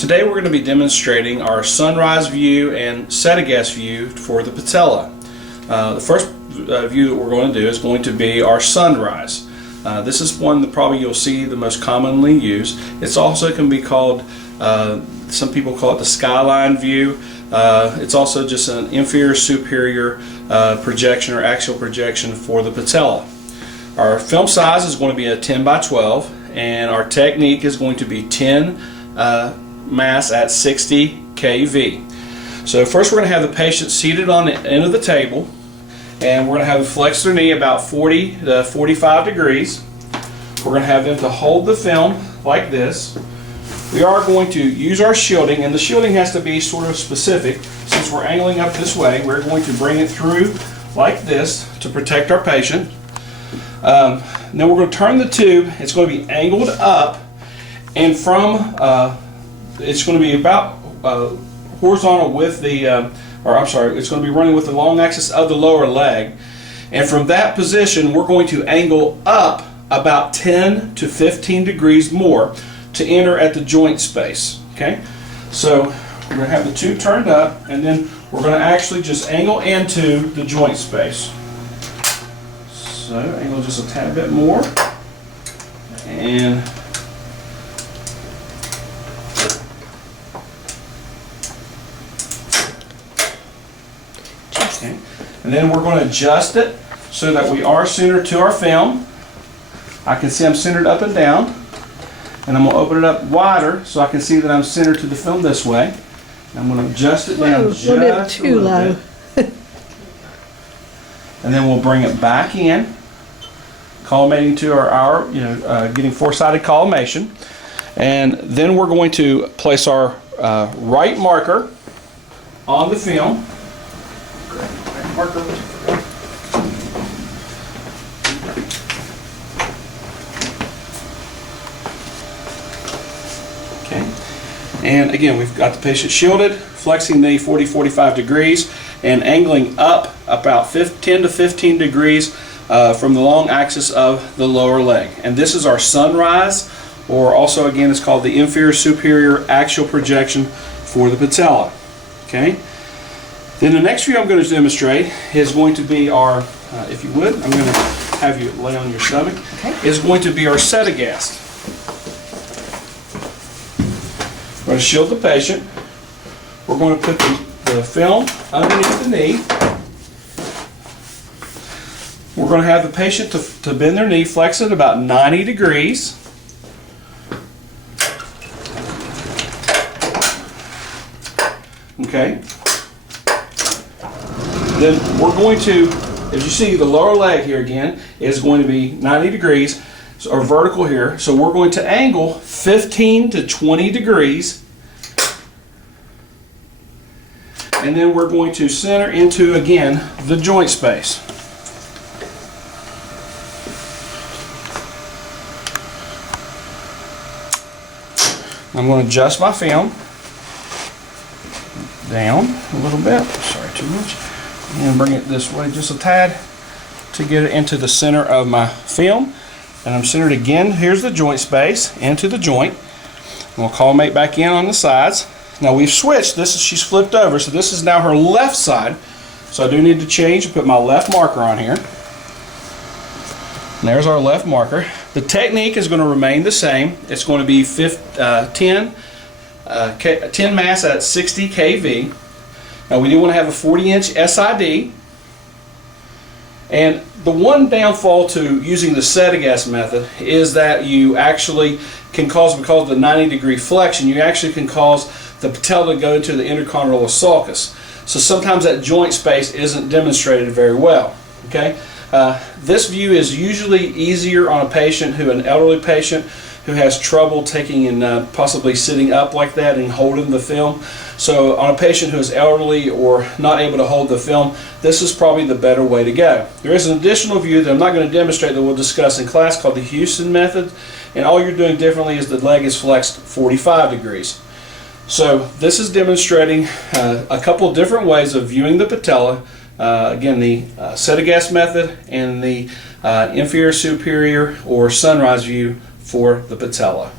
Today we're going to be demonstrating our sunrise view and Settegast view for the patella. The first view that we're going to do is going to be our sunrise. This is one that probably you'll see the most commonly used. It's also can be called, some people call it the skyline view. It's also just an inferior superior projection or axial projection for the patella. Our film size is going to be a 10 by 12 and our technique is going to be 10 mass at 60 kV. So first we're going to have the patient seated on the end of the table, and we're going to have them flex their knee about 40 to 45 degrees. We're going to have them to hold the film like this. We are going to use our shielding, and the shielding has to be sort of specific. Since we're angling up this way, we're going to bring it through like this to protect our patient. Then we're going to turn the tube. It's going to be angled up, and from it's going to be about horizontal with the, it's going to be running with the long axis of the lower leg. And from that position, we're going to angle up about 10 to 15 degrees more to enter at the joint space. Okay, so we're going to have the tube turned up, and then we're going to actually just angle into the joint space. So angle just a tad bit more, and okay. And then we're going to adjust it so that we are centered to our film. I can see I'm centered up and down, and I'm going to open it up wider so I can see that I'm centered to the film this way. I'm going to adjust it down just a little bit too low. And then we'll bring it back in, collimating to our getting four-sided collimation. And then we're going to place our right marker on the film. Right marker. Okay. And again, we've got the patient shielded, flexing the 40-45 degrees, and angling up about 10 to 15 degrees from the long axis of the lower leg. And this is our sunrise, or also again it's called the inferior superior axial projection for the patella. Okay. Then the next view I'm going to demonstrate is going to be our, if you would, I'm going to have you lay on your stomach, okay, is going to be our Settegast. We're going to shield the patient. We're going to put the film underneath the knee. We're going to have the patient to bend their knee, flex it about 90 degrees. Okay. Then we're going to, as you see, the lower leg here again is going to be 90 degrees, or vertical here. So we're going to angle 15 to 20 degrees. And then we're going to center into, again, the joint space. I'm going to adjust my film down a little bit. Sorry, too much. And bring it this way just a tad to get it into the center of my film. And I'm centered again. Here's the joint space, into the joint. And we'll collimate back in on the sides. Now we've switched. She's flipped over, so this is now her left side. So I do need to change and put my left marker on here. And there's our left marker. The technique is going to remain the same. It's going to be 10 mass at 60 kV. Now we do want to have a 40-inch SID. And the one downfall to using the Settegast method is that you actually can cause, because of the 90-degree flexion, you actually can cause the patella to go into the intercondylar sulcus. So sometimes that joint space isn't demonstrated very well. Okay. This view is usually easier on a patient an elderly patient who has trouble taking and possibly sitting up like that and holding the film. So on a patient who is elderly or not able to hold the film, this is probably the better way to go. There is an additional view that I'm not going to demonstrate that we'll discuss in class called the Houston method, and all you're doing differently is the leg is flexed 45 degrees. So this is demonstrating a couple of different ways of viewing the patella. Again, the Settegast method and the inferior superior or sunrise view for the patella.